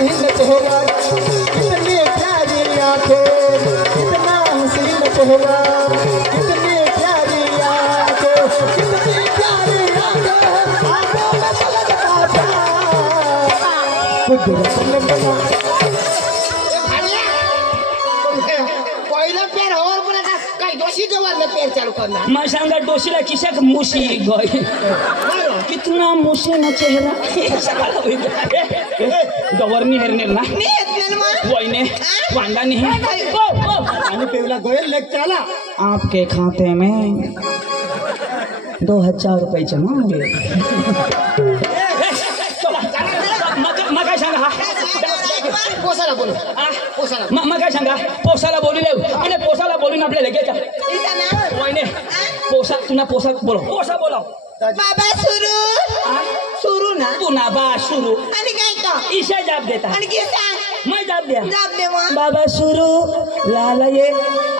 हसीन चेहरा, कितनी प्यारी आंखें, कितना हसीन चेहरा, कितनी प्यारी आंखें, कितनी प्यारी आंखें, आंखों में पलकता था कुदरत ने बना। पहिला पेर हो पण आता काय दोषी जवान पेर चालू करणार मैं सांगा डोशीला किशक मुशी गई कितना मुशी ना चेहरा गवर्नी हेरने ना वहीने वांडा नहीं आणि पेवला गोयल लेक चला आपके खाते में 2000 रुपये जमा हुए मग सांगा पोसाला बोलू पोसाला मग काय सांगा पोसाला बोलू देऊ आणि पोसाला बोलून आपल्या लगेच वहिने पोसा तुना पोसा बोलो पोसा बोलो बाबा सुरू सुरू ना तू ना बा सुरू आणि काय का ईशा जाब देता आणि की सांग मैं जाब द्या जाब दे मग बाबा सुरू लाला ये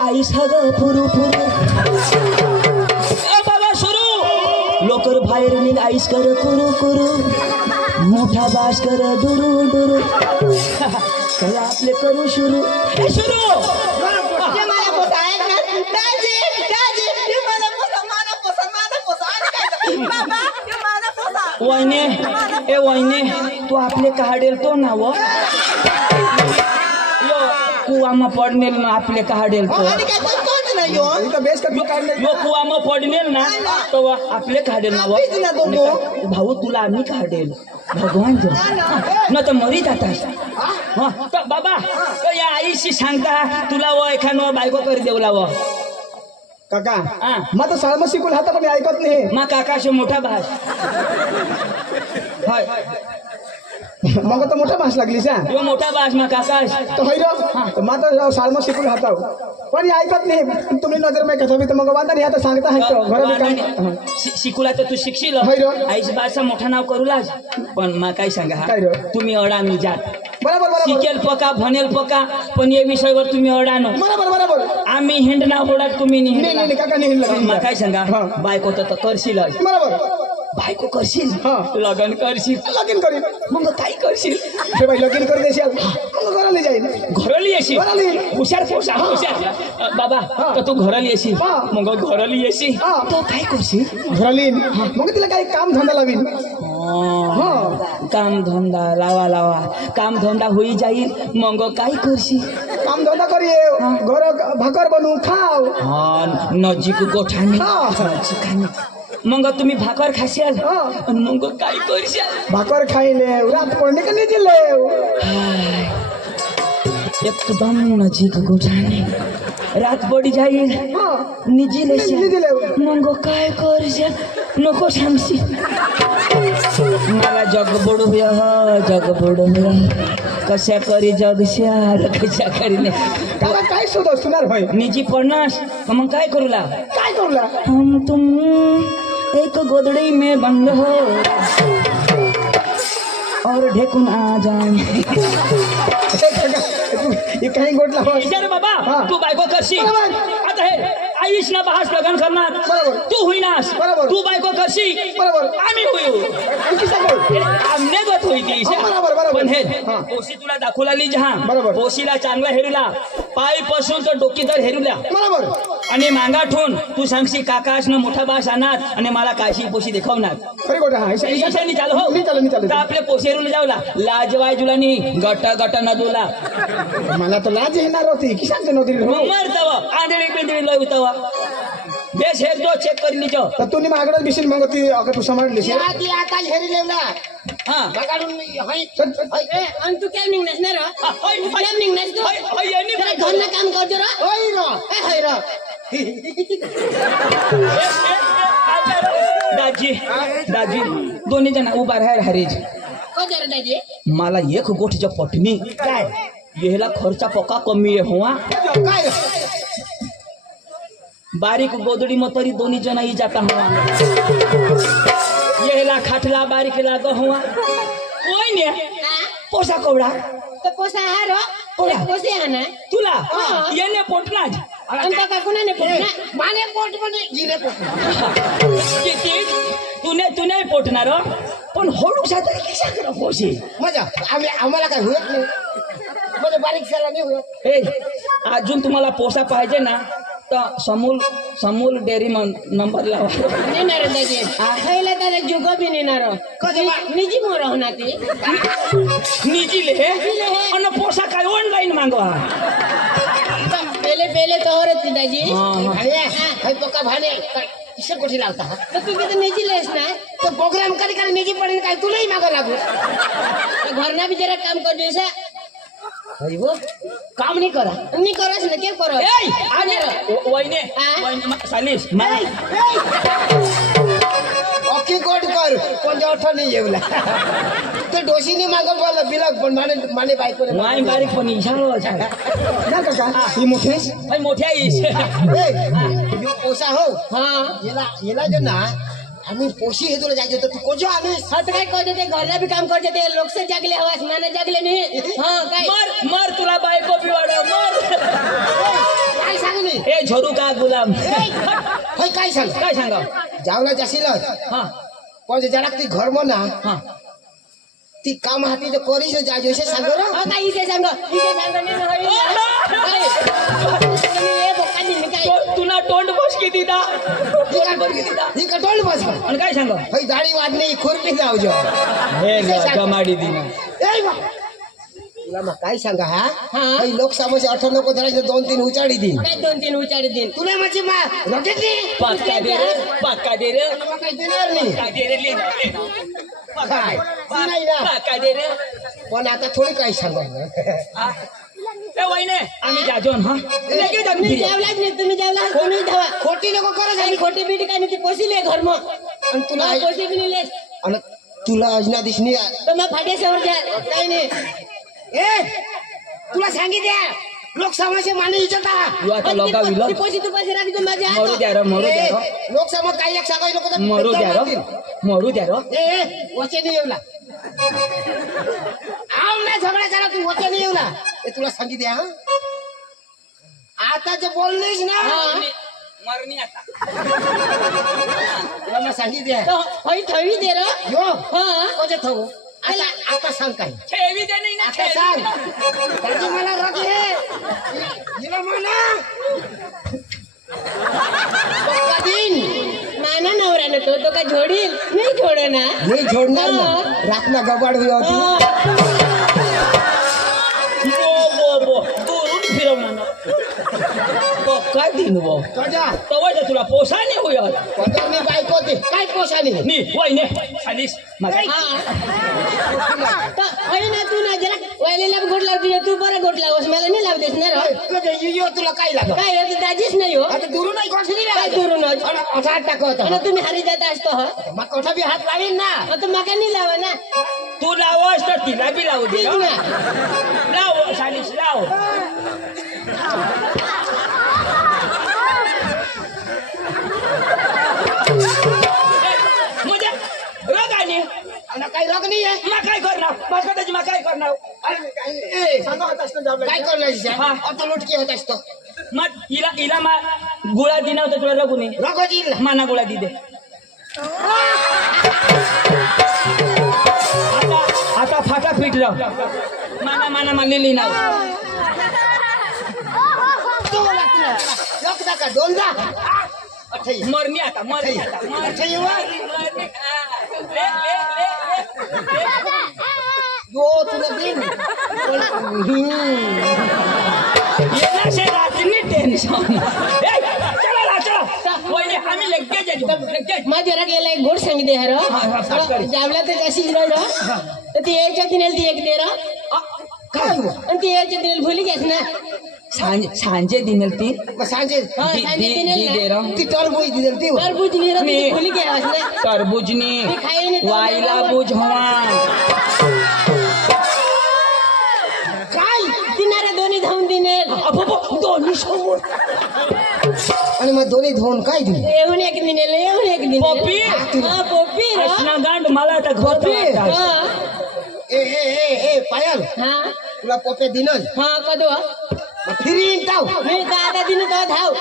आई सग पुरू पुरू बाबा सुरू लोकर बाहेर निघ आईस कर कुरू कुरू मोठा बास कर दुरू दुरू चला आपले करू सुरू सुरू ते मला पोसाय ना दाजी दाजी ते मला पोसा आणि काय बाबा ते मला पोसा वहिने ए वहिने तू आपले काढेल तो ना व यो कुवामा पडनेल ना आपले काढेल तो आणि काय कोण नाही यो इथं बेस कर काढले यो कुवामा पडनेल ना तो आपले काढेल ना व भाऊ तुला आम्ही काढेल भगवान जो न तर मरी जातास तर बाबा या आईशी सांगता तुला व एखादं बायको कर देवला व काका हा मग तर शाळा शिकून हाता पण ऐकत नाही मा काकाशे मोठा भास हाय मग तर मोठा भास लागली सा यो मोठा भास मा काकाश तो हैरो मग तर शाळा शिकून हाताव पण ऐकत नाही तुम्ही नजर में कथा तर मग वांदा नाही आता सांगता आहे तो घरात शिकूला तर तू शिकशील आईच बाचा मोठा नाव करूलाच पण मा काय सांगा तुम्ही अडा मी जात बरोबर बरोबर शिकेल पका भनेल पका पण या विषयावर तुम्ही अडा न बरोबर बरोबर आम्ही हिंड नाव बोलत तुम्ही नाही नाही काका नाही मा काय सांगा बायको तर करशील बरोबर बायको करशील लगन करशील लगीन करीन मग काय करशील ते बाई लगीन करी देशील मग घराला जाईन घरली येशील घराला हुशार पोसा हुशार बाबा तर तू घरली येशील मग घरली येशील तो काय करशील घराला मग तिला काही काम धंदा लावीन काम धंदा लावा लावा काम धंदा होई जाईल मग काय करशील काम धंदा करी घर भाकर बनवून खाव नजीक गोठाने मग तुम्ही भाकर खाशाल मग काय करशाल भाकर खाईले रात पडणे का नाही दिले एकदम नजीक गोठाने रात पडी जाईल निजिले मग काय करशाल नको सांगशी मला जग बुडूया कशा करी जगशाल कशा करी त्याला काय शोध असणार भाई निजी पडनास मग काय करूला हम तुम एक गोदड़ी में बंद हो और ढेकुन आ जाए काही गोटला बाबा तू बायको करशील आता हे आईश ना बहास लगन करणार तू होईनास तू बायको करशील आम्ही होऊ आमने गत होई ती पण हे पोशी तुला दाखवला जहा पोशीला चांगला हेरुला पाय पासून तर डोकी तर हेरुल्या आणि मांगा ठेवून तू सांगशी काकाश न मोठा बास आणणार आणि मला काशी पोशी देखावणार चालू हो आपले पोशेरून जाऊला लाजवाय जुलानी गट गट नदूला मला तर लाज येणार होती की सांगते नव्हती मरतव आंधळी पिंधळी लय होतवा बेस हे दो चेक कर लीजो तर तुम्ही मागणं बिशील मग ती अगं तू सांभाळलीस आधी आता हेरी लेवला हां बगाडून होय आणि तू काय निघणार ना रे काय निघणार तू होय यांनी घरना काम करतो रे होय रो दाजी दोन्ही जण उभा राहायला हरेज को जरा दाजी मला एक गोठीच्या पटनी काय येला खर्चा पक्का कमी आहे हुआ काय बारीक गोदड़ी में तरी दोनी जना ही जाता हुआ येला खाटला बारीक लाग हुआ कोई ने पोसा कोबड़ा तो पोसा है रो पोसे आना तुला येने पोटना अंता का कोने ने पोटना माने पोट बने गिरे पोट तूने पोटना रो पण हळू साधा कशा करा पोशी मजा आम्हाला काय होत नाही म्हणजे बारीक झाला नाही होत. ए अजून तुम्हाला पोसा पाहिजे ना तर समूल डेअरी नंबर लावा. नेणार दादी खायला त्याला जुग बी नेणार निजी मोर होणार ती निजीले आणि पोसा काय ऑनलाईन मागवा. पहिले तोहरच दादी हाँ, पक्का भाने किसे कोठी लावता तर तुम्ही तर निजी लेस ना तो प्रोग्राम कधी कधी निजी पडेल काय तुलाही मागा लागू घरना बी जरा काम कर जैसा वो काम नहीं करा ना क्या करो वहिने सालिस अख्खी गोट कर कोणत्या अठ्ठा नाही येवला तर डोशीने मागं बोलला बिलक पण माने बायको वाईन बारीक पण इशारो ना काका ही मोठेस मोठ्या इश पोसा हो येला जो ना आम्ही पोशी हे तुला जायचं तू कोजो आम्ही आता काय करते ते घरला बी काम करते ते लोक से जागले हवास माना जागले नाही काय मर तुला बायको बिवाड मर काय सांग मी ए झोरू का गुलाम काय सांगा जावला जाशील हा पण जरा ती घर म्हणा हा ती काम हाती तर करीस जायचं असे सांग ना काय इथे सांग तुला तोंड बसकी दिदा ही का टोल बस आणि काय सांग ही दाढी वाढणे खुरपी जाऊ जो जमाडी दिना तुला मग काय सांगा हा लोक समोसे 18 नको धरायचं 2-3 उचाडी दिन काय 2-3 उचाडी दिन तुला माझी मा रॉकेट पक्का दे रे काय देणार नाही पक्का दे रे काय नाही ना पक्का दे रे पण आता थोडी काय सांगा ए वहिने आम्ही जाजो हा लेके जा तुम्ही जेवलाच नाही तुम्ही जेवला कोणी धावा खोटी नको करत आणि खोटी बीटी काय नाही ती पोसिले घर मग आणि तुला पोसी बी नाही आणि तुला अजना दिसणी तर मग फाटे समोर जा काही नाही ए तुला सांगितल्या लोक समाजे माने इच्छा यू आता लोका विलो ती पोसी तू पैसे राखी तर माझ्या मरू द्या रे लोक समोर काही एक सांगाय लोक मरू द्या ए वचे नाही येऊला आव ना झगडा करा तू वचे नाही येऊला ए तुला सांगितल्या आता जे बोललीस ना मरणी आता तुला सांगितल्या तो होई ठेवी दे रे यो हां कोजे थांबू आता सांग काय ठेवी दे नाही ना आता सांग त्याची मला रग आहे हिला म्हणा दिन माना नवऱ्यानं तो काय झोडील नाही छोडो ना नाही जोडणार ना रातना गबाड होती बो दूरून फिरवणार काय दिन बो तुझ्या तवय तुला पोसाने होईल पदरनी बायको होती काय पोशाने नी वहिने सालिस माझा तर होई ना तू ना जरा वायलेला गोट लावते तू बरं गोट लावस मला नाही लाव देस ना रे यो तुला काय लागत काय रे दाजीच नाही हो आता दुरून नाही कोठली काय दुरूनच अठा टाकत आणि तुम्ही हारी जात असतो हो मग कोठा बी हात लावीन ना आता मका नाही लावा ना तू लावस तर तिला बी लावू दे ठीक ना लाव सालिस लाव मुझे रोग आली आणि काही रग नाही आहे मा काय करणार माझं त्याची मा काय करणार काय करणार आता लुटकी होत असतो मग इला मा गुळा दिना होता तुला रघुनी रगो दिल माना गुळा दि दे आता फाटा फिटलं माना मानलेली ना लोक का दोनदा मरणी आता यो तुला दिन रात्री टेन्शन चला वहिनी आम्ही लगेच माझ्या गेला एक गोड सांगितले हर जावला तर अशीच राहिलं तर ती यायच्या दिनेल ती एक दे काय आणि ती यायच्या दिनेल भुली घ्यास ना सांजे दिनेल ती सांजे ती टरबूज दिली ती टरबूज नी भुली घ्यास ना टरबूजनी वाईला बुज हवा काय दिनारा दोन्ही धावून दिनेल दोन्ही समोर आणि मग दोन्ही धुवून काय दिली येऊन एक दिनेल येऊन एक दिनेल पोपी पोपी गांड मला आता घर ए पायल हा तुला पोपे दिनल हा कदो फिरी ताव मी दादा दिन तो धाव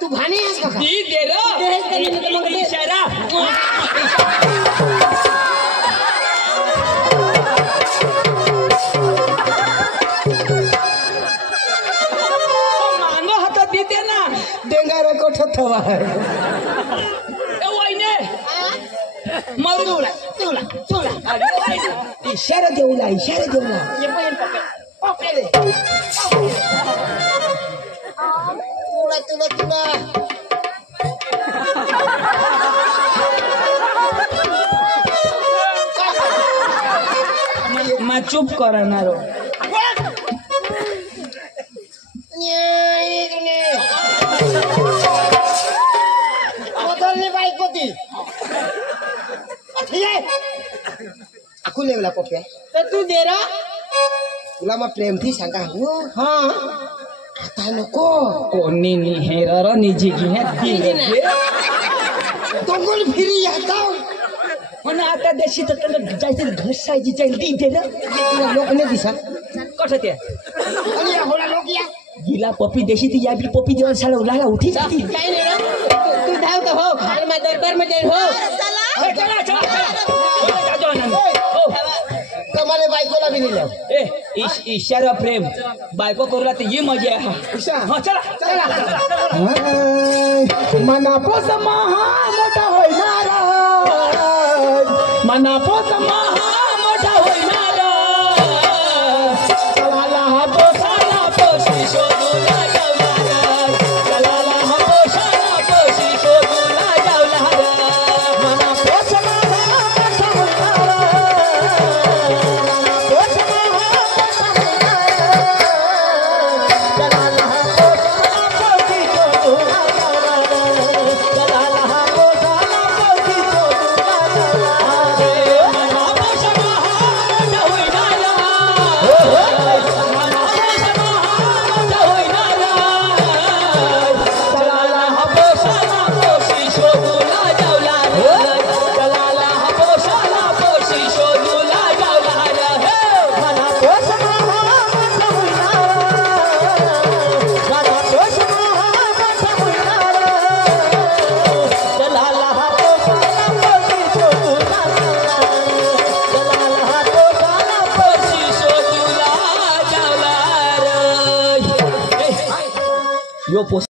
तू भाणी आहेस का दी दे रो तेच तर मग इशारा पोसावा ए वहिने मरू चुला चुला इशारा देऊला इशारा देऊला ये पण पकडे दे तुला मा चुप करणार बाईक होती आखू लेवला पप्या तर तू दे रा तुला मग प्रेमથી सांगा हो हा आता नको कोणी निहेर निजी घे तोंगल फिरी आता पण आता देशी तर जायचं घसायची जल्दी दे ना लोक नाही दिसत कसं ते आणि होला लोक या हिला पप्पी देशी ती या बी पप्पी देऊन साला उलाला उठी जाती काही नाही रा तू धाव तर हो घर मा दरबार मध्ये हो ए, चला चला चला जातो आनंद. हो. तुम्हाला बायकोला बी दिलं ए इशारा प्रेम बायको करूला तर ही मजा आहे इशा हा चला चला मनापोस महा मोठा होणार मनापोस महा मोठा होणार चला हा पोसाला पोशी शोधूला जावणार चला हा पोसाला पोशी शोधूला जावणार मनापोस महा मोठा होणार मनापोस महा मोठा होणार चला हा पोसाला पोशी शोधूला यो पोस